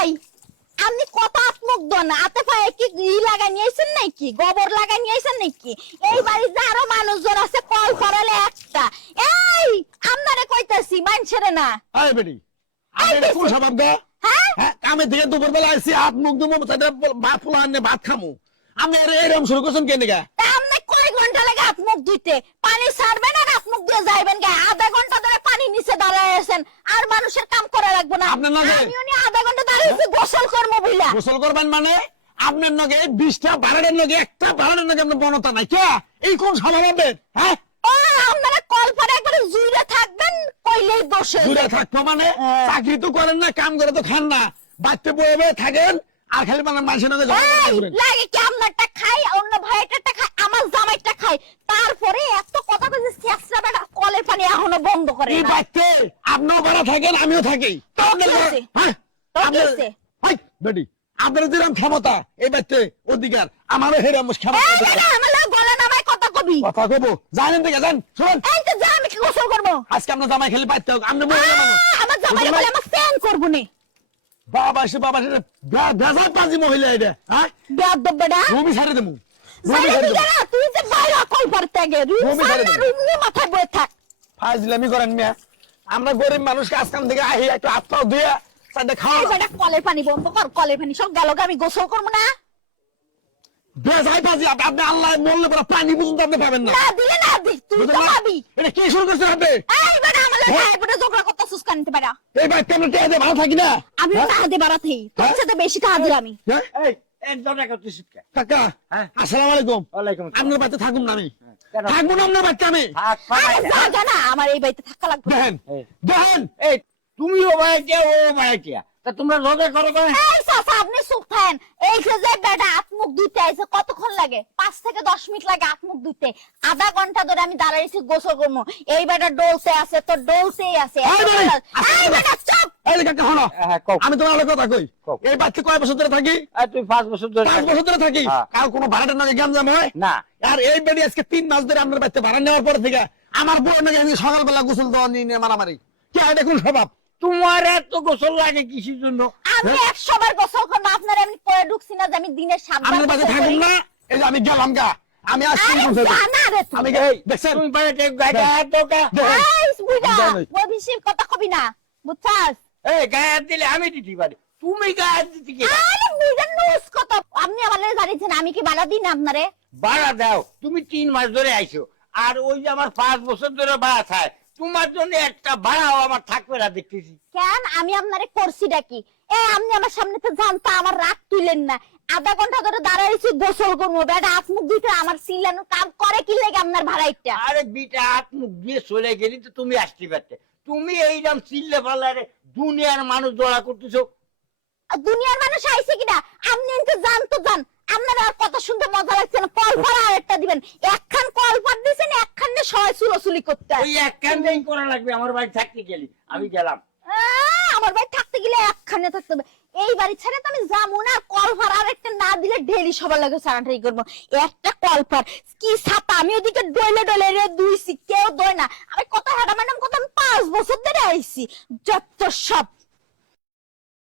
এই আপনি কত মুগ্ধ না। আতে পায়ে কি ই লাগাই নিয়েছেন নাকি? গোবর লাগাই নিয়েছেন নাকি? এই বাড়িতে আরও মানুষজন আছে কল করালে একটা। এই আপনারে কইতাছি মানছেরে না। আরে আমি এটা কোন স্বভাব গো? হ্যাঁ? হ্যাঁ কামে থেকে দুপুর বেলা হাত মুখ ধুবো ভাত আনে ভাত খামু। আমি এরকম শুরু করছেন কেন গা? আপনি কয় ঘণ্টা লাগে হাত মুখ ধুইতে? পানি ছাড়বেন আর হাত মুখ দিয়ে যাইবেন গা। আধা ঘণ্টা পানি নিচে দাঁড়ায় আছেন আর মানুষের কাম করা লাগবে না। আপনার লাগে? আমি উনি আধা ঘণ্টা দাঁড়িয়েছি গোসল করব বুঝলা গোসল করবেন মানে? আপনার নগে বিশটা বারোটার নগে একটা বারোটার নগে আপনার বনতা নাই কে? এই কোন স্বভাব আপনার হ্যাঁ? ও আপনারা কল পরে একবারে জুইরে থাকবেন কইলেই বসে দূরে থাকব মানে? হ্যাঁ। চাকরি তো করেন না কাম করে তো খান না। বাড়তে বয়ে বয়ে থাকেন আর খালি মানে মানুষের এই, লাগে কি আপনারটা খাই অন্য ভাইটারটা খাই আমার জামাইটা খাই তারপরে এত কথা কইছে শেষরা বেটা কলের পানি এখনও বন্ধ করে এই বাড়তে আপনিও ভাড়া থাকেন আমিও থাকি। আপনার? হ্যাঁ যেরকম ক্ষমতা এই বাড়তে অধিকার আমারও হেরাম ক্ষমতা। এই অধিকার। বেটা আমার গলা নামায় কথা কবি। কথা কব জানেন থেকে জান শুনুন। এই তো যা আমি কি গোসল করব? আজকে আমরা জামাই খেলে পাইতে হোক আপনি মহিলা মানুষ আমার জামাইরে বলে আমার স্যান করব নে। বাবা সে বাবা সে বেজার পাজি মহিলা এটা হ্যাঁ? দেবো তুই যে বাইরে কল গে রুম মাথায় বয়ে থাক। ফাজলামি করেন মিয়া। আমরা গরিব মানুষ কাজ কাম থেকে আহি একটু হাত পাও দিয়ে এই খাওয়া বেটা কলের পানি বন্ধ কর কলের পানি সব গেল আমি গোসল করব না। বেজাই পাজি আপনি আপনি আল্লাহ বললে পরে পানি পর্যন্ত আপনি পাবেন না। না দিলে না দি তুই তো পাবি। এটা কি শুরু করছেন আপনি? এই বেটা আমার লাগে হ্যাঁ? পড়ে ঝগড়া করতে নিতে পারা এই টেয়ে দিয়ে ভালো থাকি না? আমি হ্যাঁ? টাকা দিয়ে বাড়াতেই তোর হ্যাঁ? সাথে বেশি টাকা দিই আমি। হ্যাঁ? এই একজন একটা তুই শিক্ষা কাকা হ্যাঁ? আসসালামু আলাইকুম। ওয়ালাইকুম আসসালাম। আপনার বাচ্চা থাকুন না আমি। কেন? থাকব না আপনার বাচ্চা আমি। না আমার এই বাড়িতে থাকা লাগবে। দেখেন। দেখেন এই। তুমিও ভাইটিয়া ও ভাইটিয়া। তা তোমরা লগে করো কেন আপনি থাকেন এই যে বেটা হাত মুখ ধুইতে আইছে কতক্ষণ লাগে? পাঁচ থেকে দশ মিনিট লাগে হাত মুখ ধুইতে। আধা ঘণ্টা ধরে আমি দাঁড়াইছি গোসল করব। এই বেটা আছে তো আছে। এই বেটা, চুপ! হলো হ্যাঁ, কও। আমি তোমার আলো কথা কই। এই বাচ্চা কয় বছর ধরে থাকি? তুই পাঁচ বছর ধরে পাঁচ বছর ধরে থাকি? হ্যাঁ। কার কোনো গ্যাঞ্জাম হয়? না। আর এই বেডি আজকে তিন মাস ধরে আপনার বাচ্চা ভাড়া নেওয়ার পর থেকে আমার বউ নাকি আজকে সকালবেলা গোসল দেওয়া নিয়ে মারামারি। কে কোন স্বভাব। তোমার এত গোসল লাগে কিসের জন্য? আমি বার গোসল করব আপনার আমি পরে ঢুকছি না যে আমি বার আপনার বাচ্চা থাকুন না এই যে আমি গেলাম গা। আমি আসছি। আমি গে- দেখছেন? তুমি বাড়িতে গায়ে হাত দাও? এই বুইড়া, কথা কবি না বুঝছাস? এই গায়ে হাত দিলে আমি দিতে পারি। তুমি গায়ে হাত দিতে কি আরে বুইড়া নুস কত আপনি আমার আমি কি বাধা দিই না আপনারে? ভাড়া দাও। তুমি তিন মাস ধরে আইছো। আর ওই যে আমার পাঁচ বছর ধরে ভাড়া খায়। তোমার জন্য একটা ভাড়াও আমার থাকবে না দেখতেছি। কেন? আমি আপনারে করছি ডাকি এ আপনি আমার সামনে তো জানতা আমার রাগ তুইলেন না। আধা ঘণ্টা ধরে দাঁড়াইছি গোসল করব। বেটা হাত মুখ দিতে আমার সিলানোর কাম করে কি লাগে আপনার ভাড়াইটা? আরে বিটা হাত মুখ দিয়ে চলে গেলি তো তুমি আসতে পারতে। তুমি এইরকম চিল্লে পাল্লারে দুনিয়ার মানুষ দোয়া করতেছো। আর দুনিয়ার মানুষ আইছে কিনা? আপনি কিন্তু জান তো জান আপনার আর কথা শুনতে মজা লাগছে না। কল করা আরেকটা দিবেন। একখান কল পার দিছেন একখান দিয়ে সবাই চুলোচুলি করতে ওই এক কান্দেই করা লাগবে আমার বাড়ি থাকতে গেলি। আমি গেলাম। আমার বাড়ি থাকতে গেলে একখানে থাকতে হবে। এই বাড়ি ছেড়ে তো আমি যাব না আর একটা না দিলে সবার লাগে সারাটাই করব। একটা কি ছাতা? আমি ওদিকে ডলে ডলে রে দুইছি কেউ না। আমি কত হাঁটা ম্যাডাম কত? আমি পাঁচ বছর ধরে আইছি যত সব